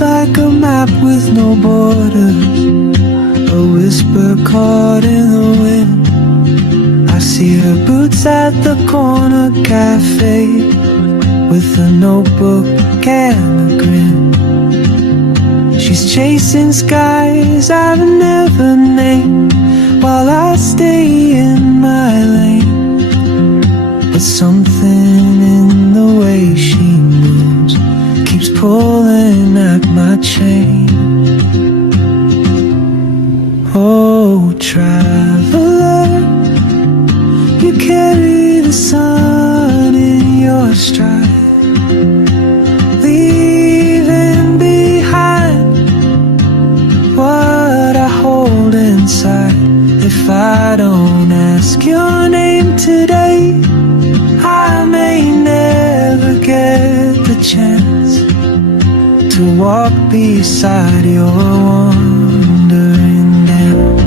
like a map with no borders, a whisper caught in the wind. I see her boots at the corner cafe, with a notebook and a grin. She's chasing skies I've never named, while I stay in my lane. But something in the way she moves keeps pulling at my chain. Oh, traveler, you carry the sun in your stride, leaving behind what I hold inside. If I don't ask your name today, I may never get the chance to walk beside your wandering dance.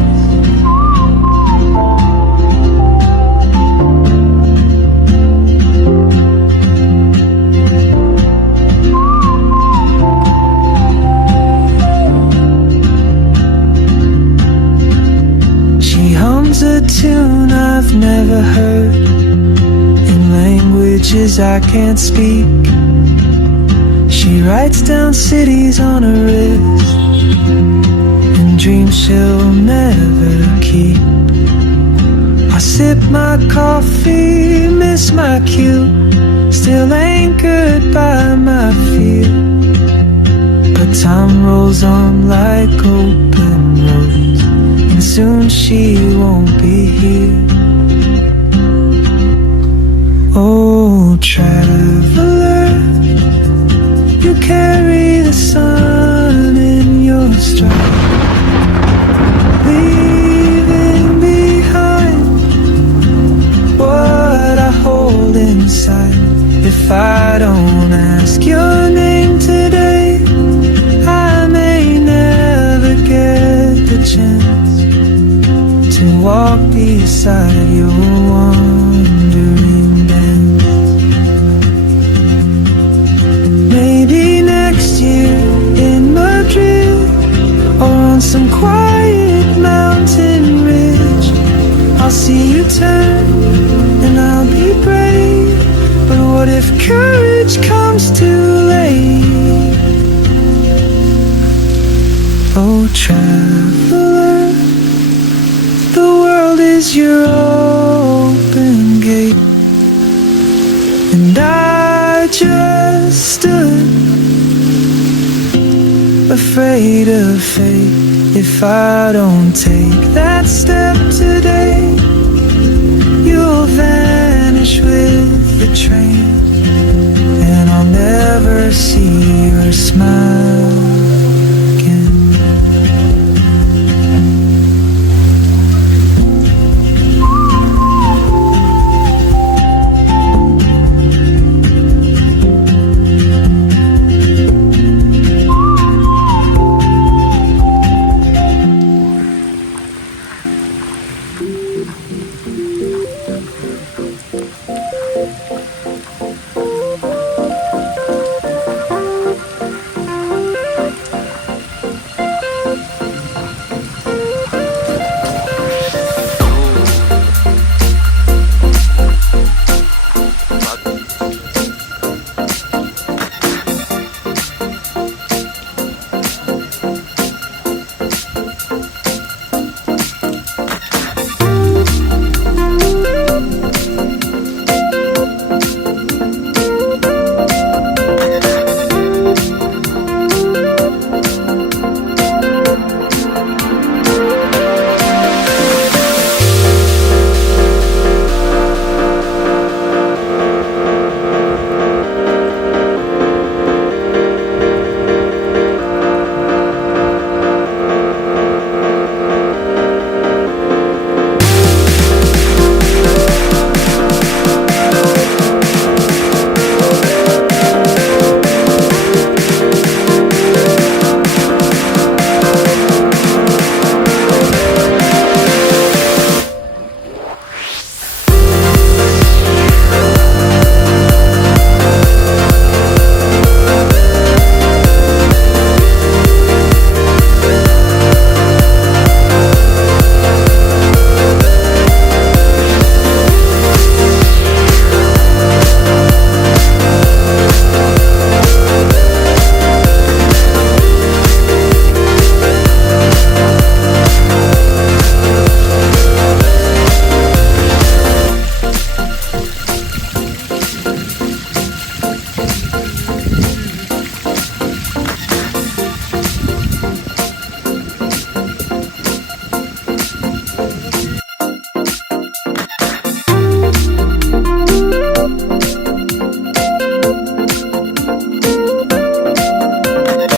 She hums a tune I've never heard, in languages I can't speak. She writes down cities on her wrist, and dreams she'll never keep. I sip my coffee, miss my cue, still anchored by my fear. But time rolls on like open roads, and soon she won't be here. Oh, traveler, you carry the sun in your stride, leaving behind what I hold inside. If I don't ask your name today, I may never get the chance to walk beside your wandering dance. Maybe next year in Madrid, or on some quiet mountain ridge, I'll see you turn and I'll be brave. But what if courage comes too late? Oh, traveler, the world is your open gate, and I just stood afraid of fate. If I don't take that step today, you'll vanish with the train, and I'll never